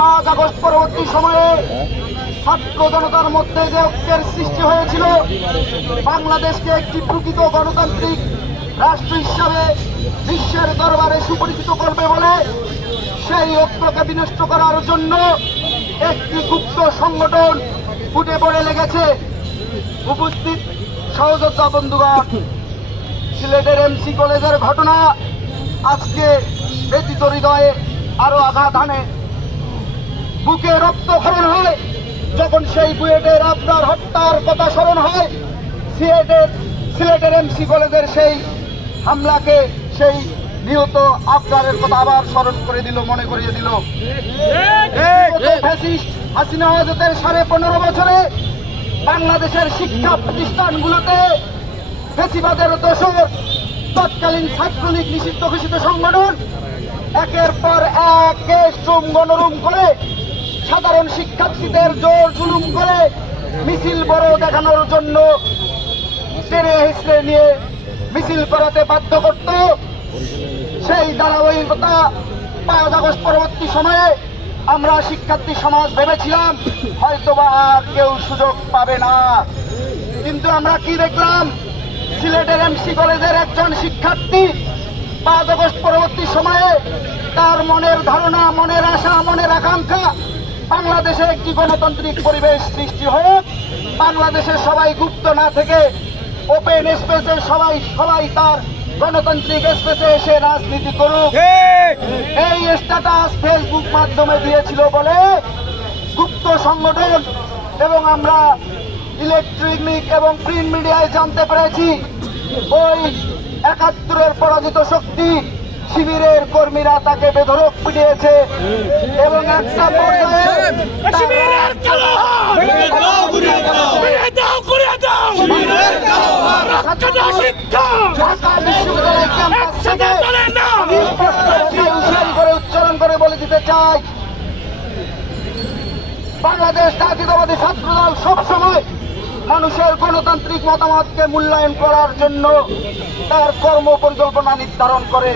5 August পরবর্তী সময়ে ছাত্র জনতার মধ্যে যে ঐক্যের সৃষ্টি হয়েছিল, বাংলাদেশকে একটি প্রকৃত গণতান্ত্রিক রাষ্ট্র হিসাবে বিশ্বের দরবারে সুপরিচিত করবে বলে সেই ঐক্যকে বিনষ্ট করার জন্য একটি গুপ্ত সংগঠন ফুটে পড়ে লেগেছে। উপস্থিত সহযোদ্ধা বন্ধুগণ, সিলেটের এমসি কলেজের ঘটনা আজকে ব্যথিত হৃদয়ে আরো আঘাত আনে। বুকে রক্তক্ষরণ হয় যখন সেই বুয়েটের আপনার হত্যার কথা স্মরণ হয়, সিলেটের এমসি কলেজের সেই হামলাকে, সেই নিহত আফগানের কথা আবার স্মরণ করে দিল, মনে করিয়ে দিল। ফ্যাসিস্ট হাসিনা হাজতের 15.5 বছরে বাংলাদেশের শিক্ষা প্রতিষ্ঠানগুলোতে ফ্যাসিবাদের দোসর তৎকালীন ছাত্রলীগ নিষিদ্ধ ঘোষিত সংগঠন একের পর এক কেশরুম গণরুম করে সাধারণ শিক্ষার্থীদের জোর জুলুম করে মিছিল বড় দেখানোর জন্য টেনে হিসড়ে নিয়ে মিছিল করাতে বাধ্য করত। সেই ধারাবাহিকতা 5 আগস্ট পরবর্তী সময়ে আমরা শিক্ষার্থী সমাজ ভেবেছিলাম হয়তোবা আর কেউ সুযোগ পাবে না, কিন্তু আমরা কি দেখলাম? সিলেটের এমসি কলেজের একজন শিক্ষার্থী 5 আগস্ট পরবর্তী সময়ে তার মনের ধারণা, মনের আশা, মনের আকাঙ্ক্ষা বাংলাদেশে একটি গণতান্ত্রিক পরিবেশ সৃষ্টি হোক, বাংলাদেশের সবাই গুপ্ত না থেকে ওপেন স্পেসে সবাই তার গণতান্ত্রিক স্পেসে এসে রাজনীতি করুক, এই স্ট্যাটাস ফেসবুক মাধ্যমে দিয়েছিল বলে গুপ্ত সংগঠন এবং আমরা ইলেকট্রনিক এবং প্রিন্ট মিডিয়ায় জানতে পেরেছি ওই 71-এর পরাজিত শক্তি শিবিরের কর্মীরা তাকে বেধড়ক পিটিয়েছে এবং একটা পর্যায়ে উচ্চারণ করে বলে দিতে চাই, বাংলাদেশ জাতীয়তাবাদী ছাত্রদল সবসময় মানুষের গণতান্ত্রিক মতামতকে মূল্যায়ন করার জন্য তার কর্ম পরিকল্পনা নির্ধারণ করে।